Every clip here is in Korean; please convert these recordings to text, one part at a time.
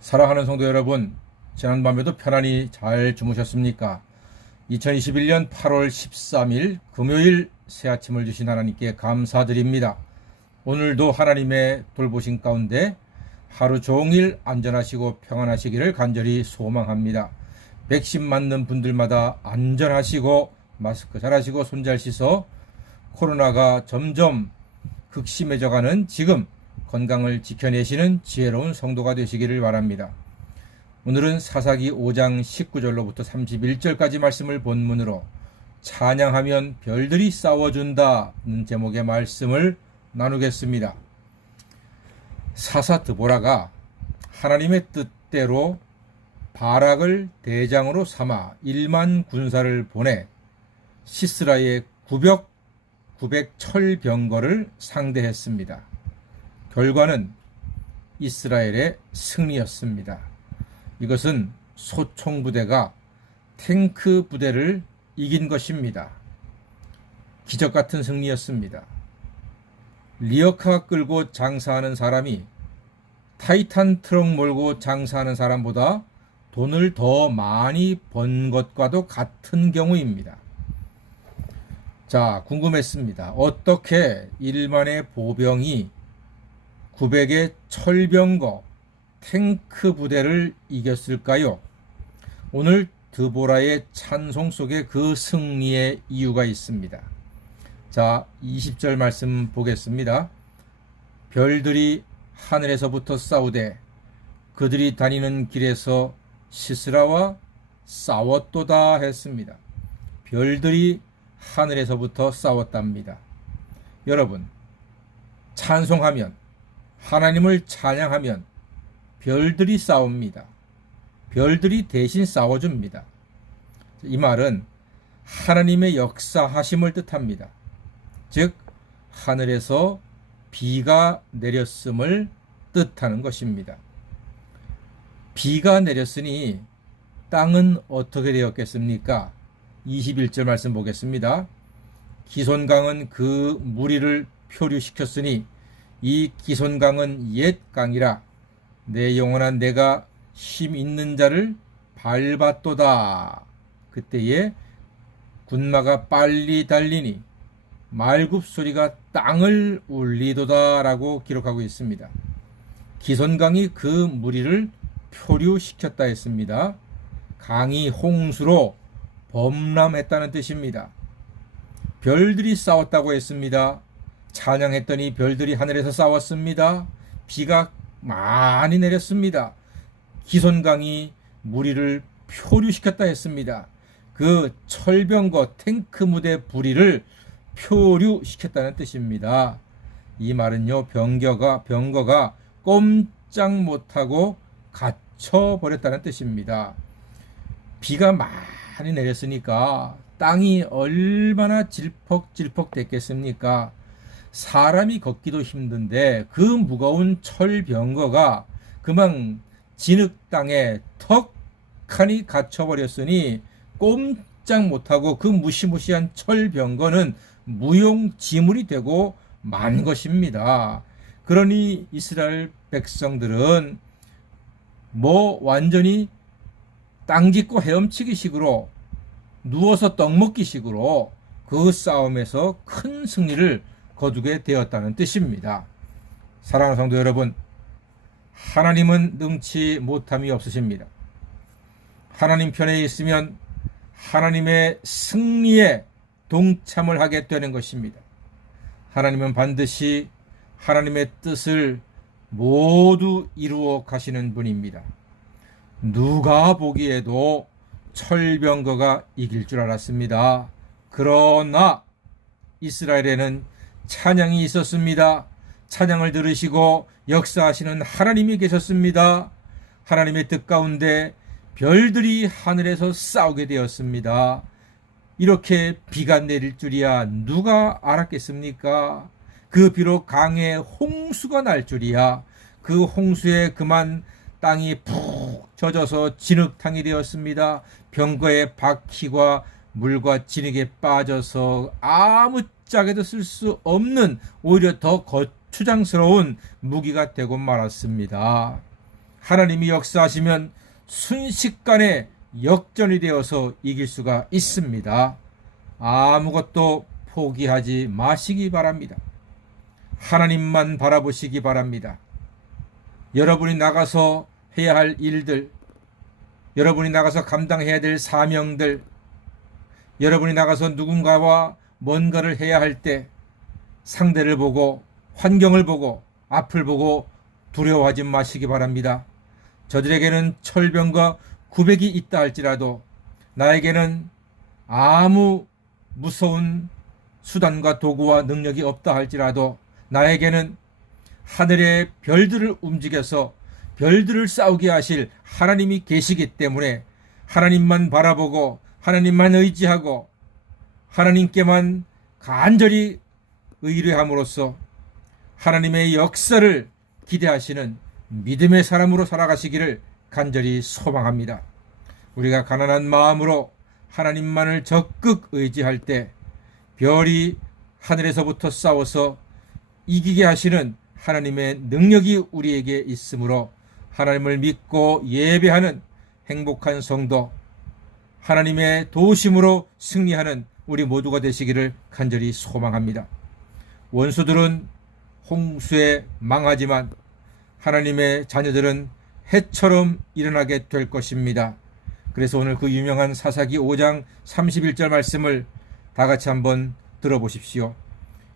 사랑하는 성도 여러분, 지난밤에도 편안히 잘 주무셨습니까? 2021년 8월 13일 금요일 새 아침을 주신 하나님께 감사드립니다. 오늘도 하나님의 돌보심 가운데 하루 종일 안전하시고 평안하시기를 간절히 소망합니다. 백신 맞는 분들마다 안전하시고 마스크 잘 하시고 손 잘 씻어 코로나가 점점 극심해져가는 지금 건강을 지켜내시는 지혜로운 성도가 되시기를 바랍니다. 오늘은 사사기 5장 19절로부터 31절까지 말씀을 본문으로 찬양하면 별들이 싸워준다는 제목의 말씀을 나누겠습니다. 사사 드보라가 하나님의 뜻대로 바락을 대장으로 삼아 1만 군사를 보내 시스라의 900 철병거를 상대했습니다. 결과는 이스라엘의 승리였습니다. 이것은 소총부대가 탱크 부대를 이긴 것입니다. 기적 같은 승리였습니다. 리어카 끌고 장사하는 사람이 타이탄 트럭 몰고 장사하는 사람보다 돈을 더 많이 번 것과도 같은 경우입니다. 자, 궁금했습니다. 어떻게 1만의 보병이 900의 철병거 탱크 부대를 이겼을까요? 오늘 드보라의 찬송 속에 그 승리의 이유가 있습니다. 자, 20절 말씀 보겠습니다. 별들이 하늘에서부터 싸우되 그들이 다니는 길에서 시스라와 싸웠도다 했습니다. 별들이 하늘에서부터 싸웠답니다. 여러분, 찬송하면 하나님을 찬양하면 별들이 싸웁니다. 별들이 대신 싸워줍니다. 이 말은 하나님의 역사하심을 뜻합니다. 즉 하늘에서 비가 내렸음을 뜻하는 것입니다. 비가 내렸으니 땅은 어떻게 되었겠습니까? 21절 말씀 보겠습니다. 기손강은 그 무리를 표류시켰으니 이 기손강은 옛 강이라 내 영원한 내가 힘 있는 자를 밟았도다. 그때에 군마가 빨리 달리니 말굽 소리가 땅을 울리도다 라고 기록하고 있습니다. 기손강이 그 무리를 표류시켰다 했습니다. 강이 홍수로 범람했다는 뜻입니다. 별들이 싸웠다고 했습니다. 찬양했더니 별들이 하늘에서 싸웠습니다. 비가 많이 내렸습니다. 기손강이 무리를 표류시켰다 했습니다. 그 철병거 탱크 무대 부리를 표류시켰다는 뜻입니다. 이 말은요, 병거가 꼼짝 못하고 갇혀버렸다는 뜻입니다. 비가 많이 내렸으니까 땅이 얼마나 질퍽질퍽 됐겠습니까? 사람이 걷기도 힘든데 그 무거운 철병거가 그만 진흙 땅에 턱하니 갇혀버렸으니 꼼짝 못하고 그 무시무시한 철병거는 무용지물이 되고 만 것입니다. 그러니 이스라엘 백성들은 완전히 땅 짚고 헤엄치기 식으로 누워서 떡 먹기 식으로 그 싸움에서 큰 승리를 거두게 되었다는 뜻입니다. 사랑하는 성도 여러분, 하나님은 능치 못함이 없으십니다. 하나님 편에 있으면 하나님의 승리에 동참을 하게 되는 것입니다. 하나님은 반드시 하나님의 뜻을 모두 이루어 가시는 분입니다. 누가 보기에도 철병거가 이길 줄 알았습니다. 그러나 이스라엘에는 찬양이 있었습니다. 찬양을 들으시고 역사하시는 하나님이 계셨습니다. 하나님의 뜻 가운데 별들이 하늘에서 싸우게 되었습니다. 이렇게 비가 내릴 줄이야 누가 알았겠습니까? 그 비로 강에 홍수가 날 줄이야 그 홍수에 그만 땅이 푹 젖어서 진흙탕이 되었습니다. 병거의 바퀴가 물과 진흙에 빠져서 아무짝에도 쓸 수 없는 오히려 더 거추장스러운 무기가 되고 말았습니다. 하나님이 역사하시면 순식간에 역전이 되어서 이길 수가 있습니다. 아무것도 포기하지 마시기 바랍니다. 하나님만 바라보시기 바랍니다. 여러분이 나가서 해야 할 일들, 여러분이 나가서 감당해야 될 사명들, 여러분이 나가서 누군가와 뭔가를 해야 할 때 상대를 보고 환경을 보고 앞을 보고 두려워하지 마시기 바랍니다. 저들에게는 철병과 구백이 있다 할지라도 나에게는 아무 무서운 수단과 도구와 능력이 없다 할지라도 나에게는 하늘의 별들을 움직여서 별들을 싸우게 하실 하나님이 계시기 때문에 하나님만 바라보고 하나님만 의지하고 하나님께만 간절히 의뢰함으로써 하나님의 역사를 기대하시는 믿음의 사람으로 살아가시기를 간절히 소망합니다. 우리가 가난한 마음으로 하나님만을 적극 의지할 때 별이 하늘에서부터 싸워서 이기게 하시는 하나님의 능력이 우리에게 있으므로 하나님을 믿고 예배하는 행복한 성도, 하나님의 도우심으로 승리하는 우리 모두가 되시기를 간절히 소망합니다. 원수들은 홍수에 망하지만 하나님의 자녀들은 해처럼 일어나게 될 것입니다. 그래서 오늘 그 유명한 사사기 5장 31절 말씀을 다 같이 한번 들어보십시오.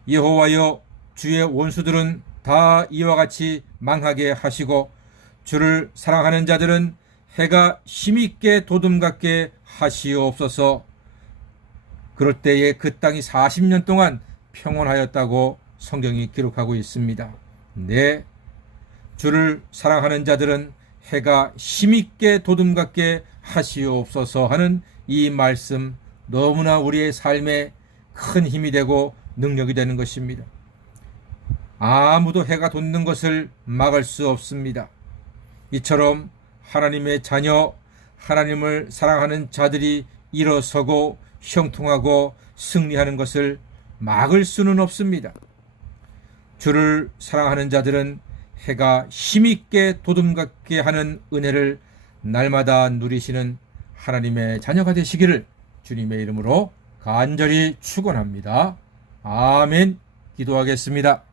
여호와여, 주의 원수들은 다 이와 같이 망하게 하시고 주를 사랑하는 자들은 해가 힘있게 도둠같게 하시옵소서. 그럴 때에 그 땅이 40년 동안 평온하였다고 성경이 기록하고 있습니다. 네, 주를 사랑하는 자들은 해가 힘있게 도둠같게 하시옵소서 하는 이 말씀, 너무나 우리의 삶에 큰 힘이 되고 능력이 되는 것입니다. 아무도 해가 돋는 것을 막을 수 없습니다. 이처럼 하나님의 자녀, 하나님을 사랑하는 자들이 일어서고 형통하고 승리하는 것을 막을 수는 없습니다. 주를 사랑하는 자들은 해가 힘있게 도둠같게 하는 은혜를 날마다 누리시는 하나님의 자녀가 되시기를 주님의 이름으로 간절히 축원합니다. 아멘. 기도하겠습니다.